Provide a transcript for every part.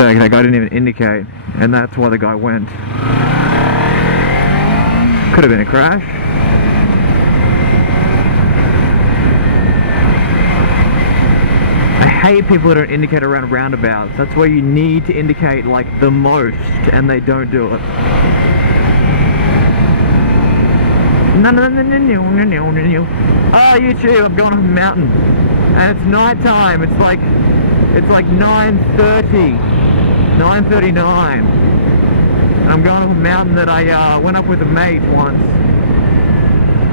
So that guy didn't even indicate, and that's why the guy went. Could have been a crash. I hate people that don't indicate around roundabouts. That's where you need to indicate like the most, and they don't do it. Oh, YouTube, I'm going up a mountain, and it's night time. It's like 9:30, 9:39. I'm going up a mountain that I went up with a mate once,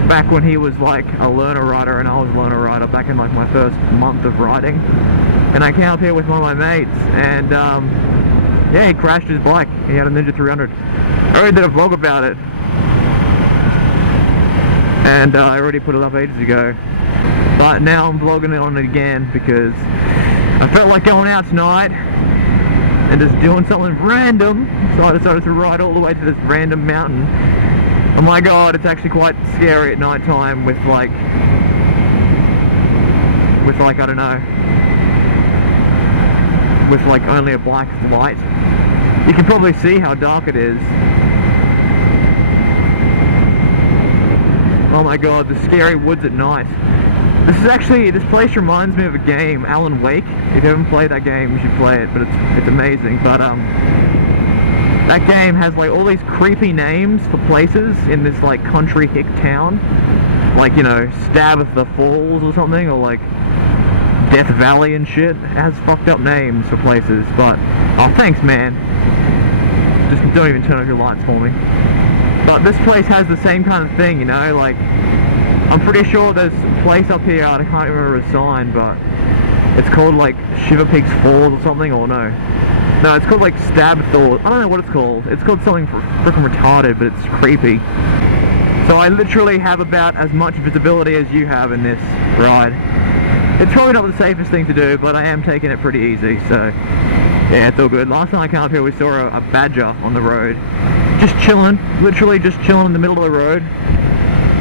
back when he was like a learner rider and I was a learner rider, back in like my first month of riding. And I came up here with one of my mates, and yeah, he crashed his bike. He had a Ninja 300. I already did a vlog about it, and I already put it up ages ago, but now I'm vlogging it on it again because I felt like going out tonight and just doing something random. So I decided to ride all the way to this random mountain. Oh my god, it's actually quite scary at night time with like I don't know, with like only a black light. You can probably see how dark it is. Oh my god, the scary woods at night. This place reminds me of a game, Alan Wake. If you haven't played that game, you should play it, but it's amazing. But that game has like all these creepy names for places in this like country hick town. Like, you know, Stabitha Falls or something, or like Death Valley and shit. It has fucked up names for places, but oh, thanks man. Just don't even turn off your lights for me. But this place has the same kind of thing, you know, like I'm pretty sure there's a place up here, I can't remember a sign, but it's called like Shiver Peaks Falls or something, or no, it's called like Stabthor. I don't know what it's called. It's called something freaking retarded, but it's creepy. So I literally have about as much visibility as you have in this ride. It's probably not the safest thing to do, but I am taking it pretty easy, so yeah, it's all good. Last time I came up here we saw a badger on the road. Just chilling, literally just chilling in the middle of the road.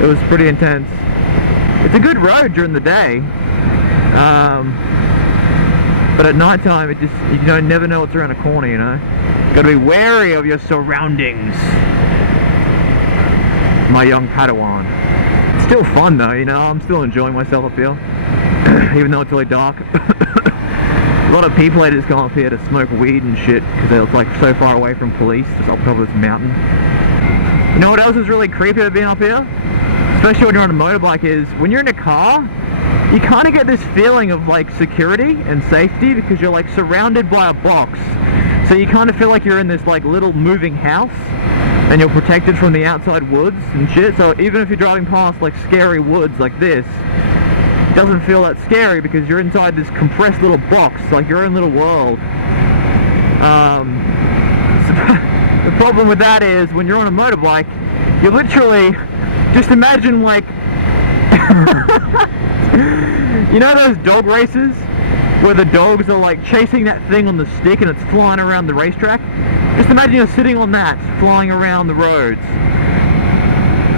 It was pretty intense. It's a good road during the day, but at night time it just, you never know what's around a corner, you know. Gotta be wary of your surroundings, my young Padawan. It's still fun though, you know. I'm still enjoying myself up here, even though it's really dark. A lot of people they just come up here to smoke weed and shit because they're like so far away from police, just up top of this mountain. You know what else is really creepy about being up here? Especially when you're on a motorbike, is when you're in a car, you kind of get this feeling of like security and safety because you're like surrounded by a box. So you kind of feel like you're in this like little moving house and you're protected from the outside woods and shit. So even if you're driving past like scary woods like this, it doesn't feel that scary because you're inside this compressed little box, like your own little world. The problem with that is when you're on a motorbike, you literally just imagine like you know those dog races where the dogs are like chasing that thing on the stick and it's flying around the racetrack? Just imagine you're sitting on that, flying around the roads,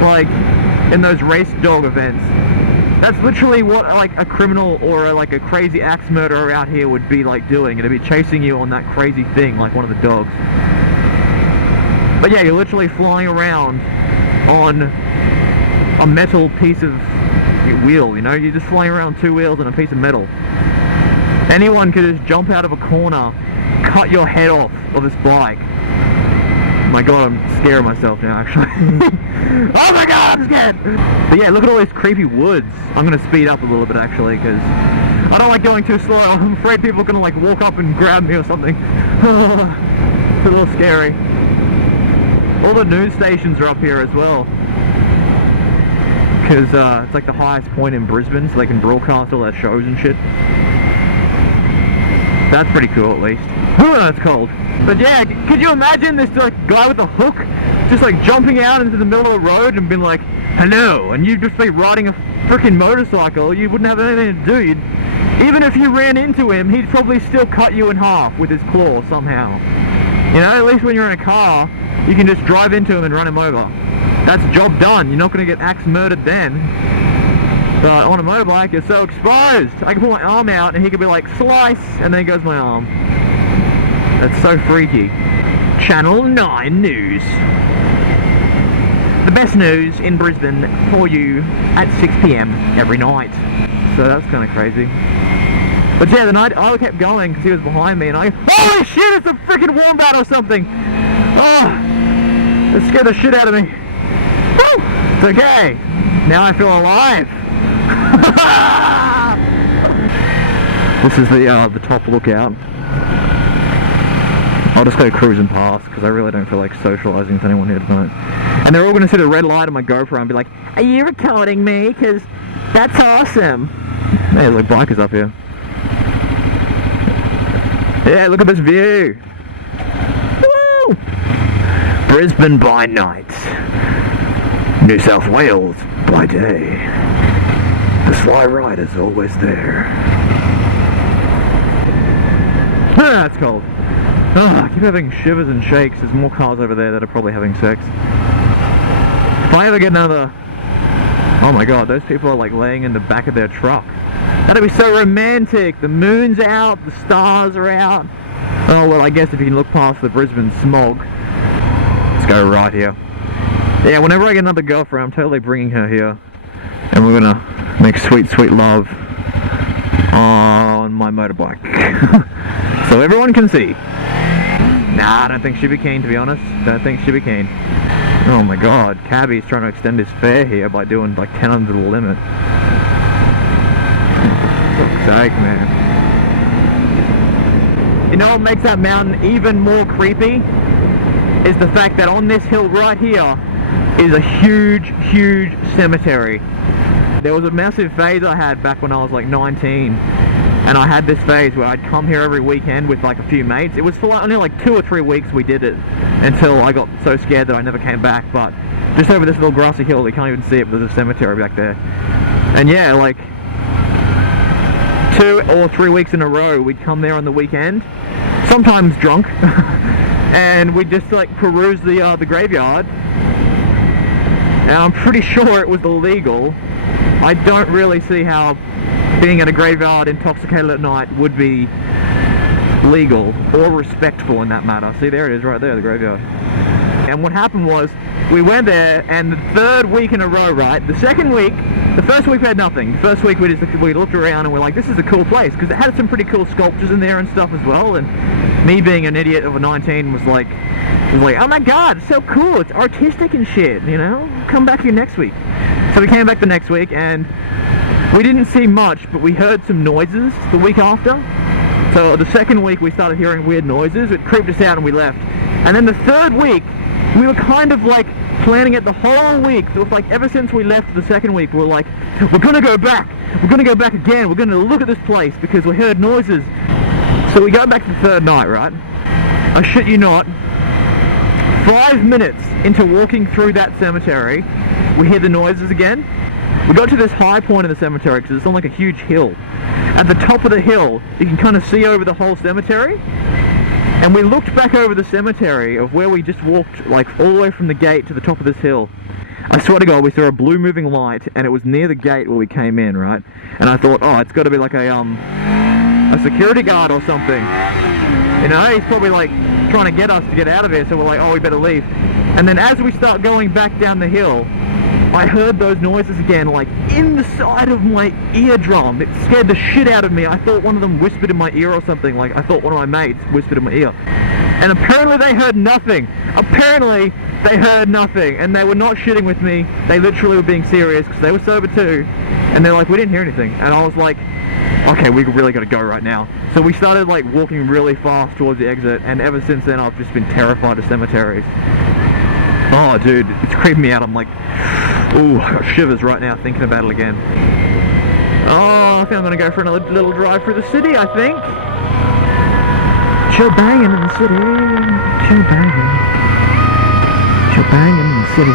like in those race dog events. That's literally what like a criminal or like a crazy axe murderer out here would be like doing. It'd be chasing you on that crazy thing like one of the dogs. But yeah, you're literally flying around on a metal piece of wheel, you know? You're just flying around two wheels and a piece of metal. Anyone could just jump out of a corner, cut your head off of this bike. Oh my god, I'm scared of myself now actually. Oh my god, I'm scared! But yeah, look at all these creepy woods. I'm gonna speed up a little bit actually because I don't like going too slow. I'm afraid people are gonna like walk up and grab me or something. It's a little scary. All the news stations are up here as well because it's like the highest point in Brisbane, so they can broadcast all their shows and shit. That's pretty cool at least. That's cold. But yeah, could you imagine this like guy with a hook just like jumping out into the middle of the road and being like, hello, and you'd just be riding a freaking motorcycle. You wouldn't have anything to do. Even if you ran into him, he'd probably still cut you in half with his claw somehow. You know, at least when you're in a car, you can just drive into him and run him over. That's job done. You're not going to get axe murdered then. But on a motorbike, you're so exposed. I can pull my arm out and he could be like, slice, and then goes my arm. That's so freaky. Channel 9 News. The best news in Brisbane for you at 6 PM every night. So that's kind of crazy. But yeah, the night I kept going because he was behind me, and I go, holy shit, it's a freaking wombat or something! Oh, it scared the shit out of me. Woo! It's okay. Now I feel alive. This is the top lookout. I'll just go cruising past because I really don't feel like socialising with anyone here tonight. And they're all going to see the red light on my GoPro and be like, are you recording me? Because that's awesome. Hey, there's like bikers up here. Yeah, look at this view. Woo! Brisbane by night. New South Wales by day. The sly rider's always there. Ah, that's cold. Oh, I keep having shivers and shakes. There's more cars over there that are probably having sex. If I ever get another... Oh my god, those people are like laying in the back of their truck. That'd be so romantic. The moon's out, the stars are out. Oh well, I guess if you can look past the Brisbane smog. Let's go right here. Yeah, whenever I get another girlfriend, I'm totally bringing her here. And we're gonna make sweet, sweet love on my motorbike. So everyone can see. Nah, I don't think she'd be keen, to be honest. Don't think she'd be keen. Oh my god, Cabby's trying to extend his fare here by doing like 10 under the limit. For fuck's sake, man. You know what makes that mountain even more creepy? Is the fact that on this hill right here is a huge, huge cemetery. There was a massive phase I had back when I was like 19. And I had this phase where I'd come here every weekend with like a few mates. It was for only like 2 or 3 weeks we did it until I got so scared that I never came back. But just over this little grassy hill, you can't even see it, but there's a cemetery back there. And yeah, like 2 or 3 weeks in a row, we'd come there on the weekend, sometimes drunk, and we'd just like peruse the graveyard. And I'm pretty sure it was illegal. I don't really see how being at a graveyard intoxicated at night would be legal or respectful in that matter. See, there it is right there, the graveyard. And what happened was, we went there, and the 3rd week in a row, right? The second week, the first week we had nothing. The first week we looked around and we're like, this is a cool place, because it had some pretty cool sculptures in there and stuff as well. And me being an idiot of a 19 was like, oh my god, it's so cool, it's artistic and shit, you know? Come back here next week. So we came back the next week, and we didn't see much, but we heard some noises the week after. So the second week we started hearing weird noises, it creeped us out and we left. And then the 3rd week, we were kind of like planning it the whole week. It was like ever since we left the second week, we were like, we're gonna go back again, we're gonna look at this place because we heard noises. So we go back to the 3rd night, right? I shit you not, 5 minutes into walking through that cemetery, we hear the noises again. We got to this high point in the cemetery because it's on like a huge hill. At the top of the hill, you can kind of see over the whole cemetery. And we looked back over the cemetery of where we just walked, like all the way from the gate to the top of this hill. I swear to God, we saw a blue moving light, and it was near the gate where we came in, right? And I thought, oh, it's got to be like a security guard or something. You know, he's probably like trying to get us to get out of here, so we're like, oh, we better leave. And then as we start going back down the hill, I heard those noises again, like in the side of my eardrum. It scared the shit out of me. I thought one of them whispered in my ear or something. Like I thought one of my mates whispered in my ear. And apparently they heard nothing. Apparently they heard nothing. And they were not shitting with me. They literally were being serious because they were sober too. And they're like, we didn't hear anything. And I was like, okay, we really got to go right now. So we started like walking really fast towards the exit. And ever since then I've just been terrified of cemeteries. Oh dude, it's creeping me out. I'm like, ooh, I got shivers right now thinking about it again. Oh, I think I'm going to go for another little drive through the city, I think. Chill banging in the city. Chill banging. Chill banging in the city.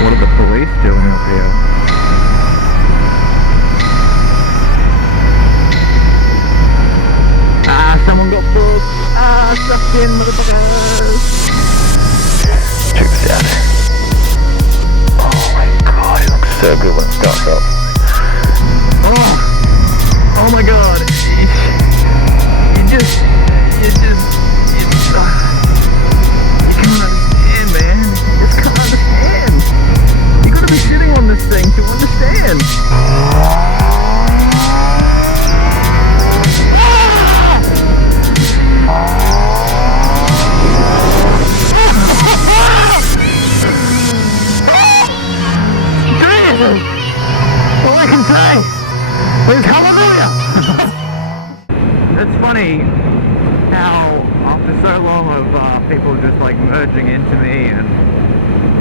What are the police doing up here? Ah, someone got booked. Ah, sucked in, motherfuckers. Check this out. Oh my god, it looks so good when it starts up. Oh my god. bitches. You can't understand, man. You just can't understand. You gotta be sitting on this thing to understand. All I can say is hallelujah! It's funny how after so long of people just like merging into me and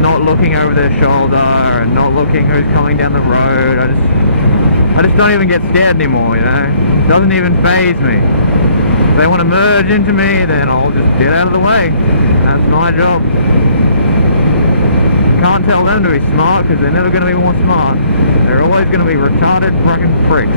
not looking over their shoulder and not looking who's coming down the road, I just don't even get scared anymore, you know? It doesn't even faze me. If they want to merge into me, then I'll just get out of the way. That's my job. Can't tell them to be smart because they're never going to be more smart. They're always going to be retarded fucking pricks.